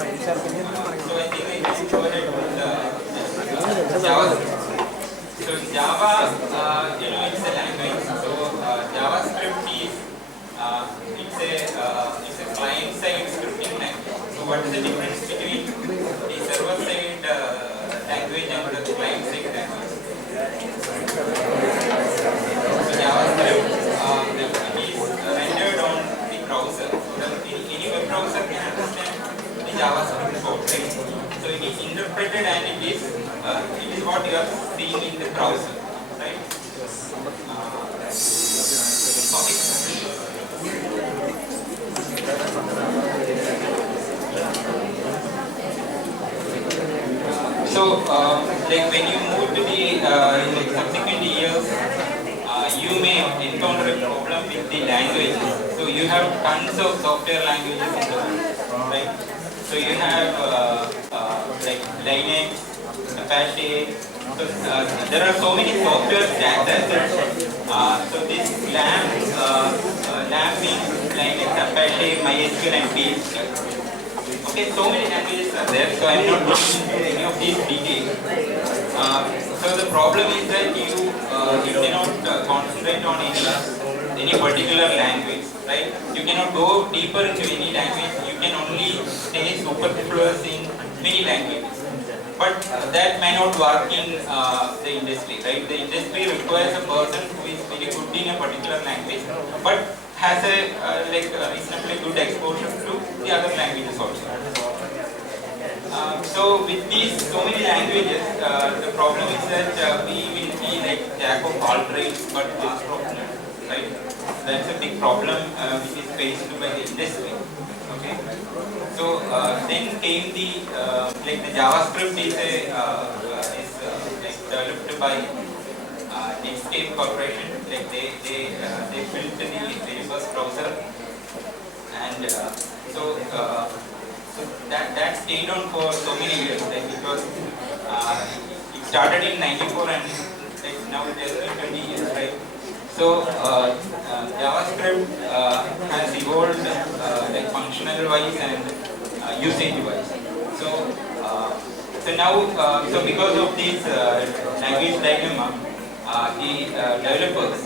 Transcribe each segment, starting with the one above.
So I think I can go ahead with Java. So Java, it's a language. So JavaScript is it's a client-side scripting language. So what is the difference between the server-side language and the client-side language? So JavaScript is rendered on the browser. So any web browser can understand the JavaScript code, right? So it is interpreted and it is what you are seeing in the browser, right? So, like when you move to the subsequent years, you may encounter a problem with the language. So you have tons of software languages in the world, right? So you have like Linux, Apache. So there are so many software stacks. So this LAMP means Linux, Apache, MySQL, and PHP. Okay, so many languages are there, so I am not going into any of these details. So the problem is that you cannot concentrate on any particular language, right? You cannot go deeper into any language. You can only stay superfluous in many languages. But that may not work in the industry, right? The industry requires a person who is very good in a particular language, but has a reasonably good exposure to the other languages also. So with these so many languages, the problem is that we will be like jack of all trades but master of none, right? That's a big problem which is faced by the industry. Okay. So then came the the JavaScript is developed by Netscape Corporation. Like they built the very first browser, and so that stayed on for so many years. Like it was it started in '94 and now it has been 20 years, right? So JavaScript has evolved functional wise and usage wise. So now because of this language dilemma, the developers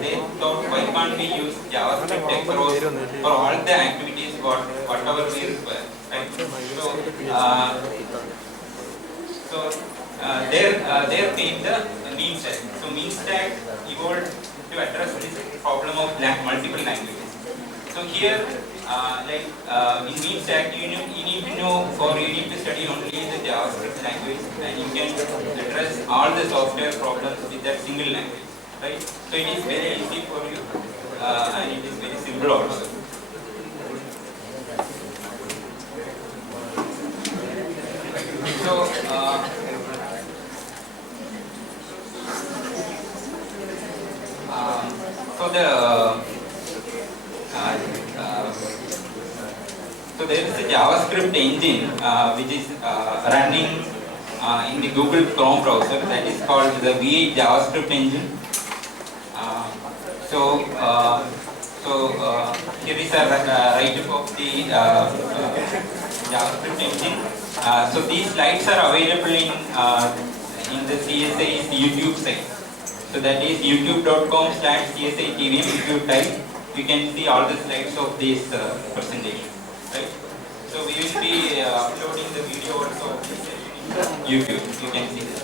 they thought, why can't we use JavaScript across for all the activities whatever we require, right? So there came the mean stack. So mean stack evolved to address this problem of multiple languages. So here, in mean stack, you need to study only the JavaScript language, and you can address all the software problems with that single language, right? So it is very easy for you, and it is very simple also. So there is a JavaScript engine which is running in the Google Chrome browser, that is called the V8 JavaScript engine. Here is a write-up of the JavaScript engine. So these slides are available in the CSI's YouTube site. So that is youtube.com/CSITVM. If you type, you can see all the slides of this presentation. Right? So we will be uploading the video also of this session in YouTube. You can see this.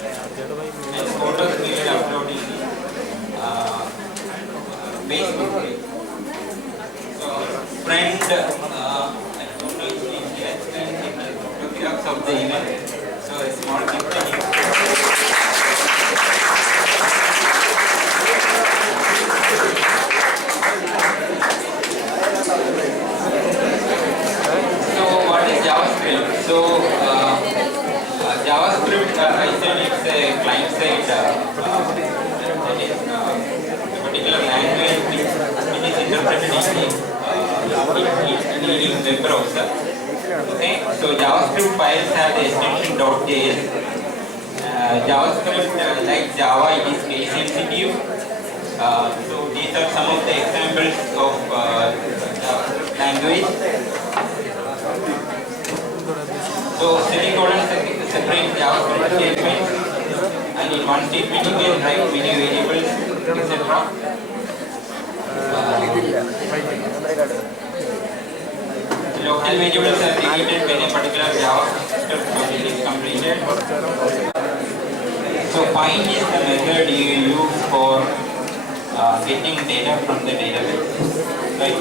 And photos we will upload in Facebook page. So friend, I don't know if he has taken photographs of the event. So a small gift to him. So JavaScript, I said it's a client-side, that is a particular language which is interpreted in any web browser. Okay, so JavaScript files have the extension .js. JavaScript, like Java, it is case sensitive. So these are some of the examples of JavaScript language. So semicolon separates JavaScript statements, and in one statement you can write many variables, etc. Local variables are created when a particular JavaScript project is completed. So find is the method you use for getting data from the database, right?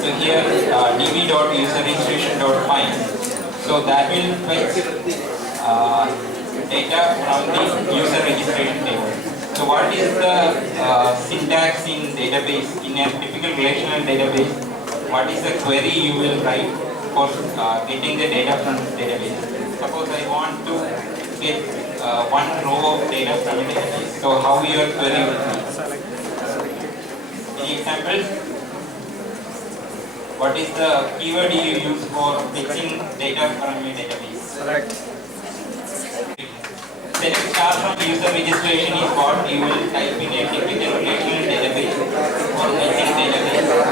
So here db.userregistration.find. So that will fetch data from the user registration table. So what is the syntax in database, in a typical relational database? What is the query you will write for getting the data from the database? Suppose I want to get one row of data from a database. So how your query will be? Any examples? What is the keyword you use for fetching data from a database? Select. Select star from user registration is what you will type in a typical relational database for fetching database. For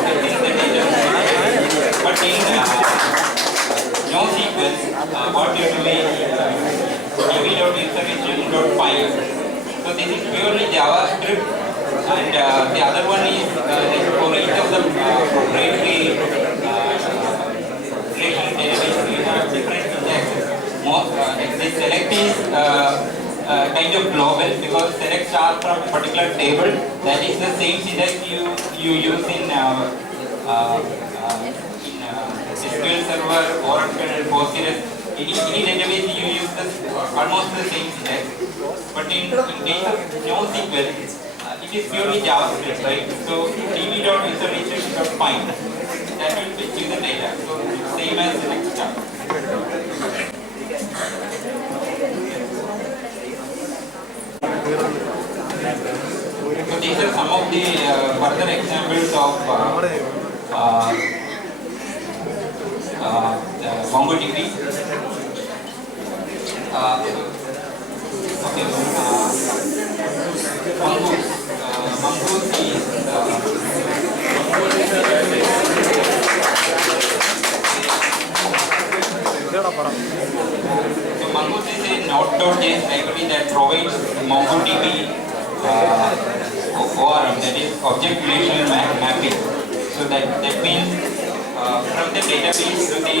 fetching the data. But in NoSQL, what you do is db.userregistration.find. So this is purely JavaScript, and the other one is for each of the proprietary relational database we have different syntaxes. The select is kind of global because select star from a particular table. That is the same syntax you use in SQL Server, Oracle, Postgres. Any database you use almost the same syntax. But in case of NoSQL, it is purely JavaScript, right? So db.userregistration.find, that will fetch you the data. So same as select star. So these are some of the further examples of MongoDB. Okay, Mongoose. Mongoose is so Mongoose is a Node.js library that provides MongoDB ORM, that is object relational mapping. So that means from the database to the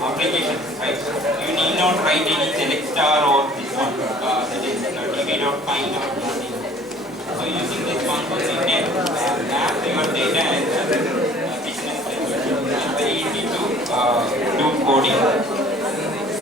application, right? You need not write any select star or this one, that is db.find or nothing. So using this one, you can map your data and business. It's very easy to do coding.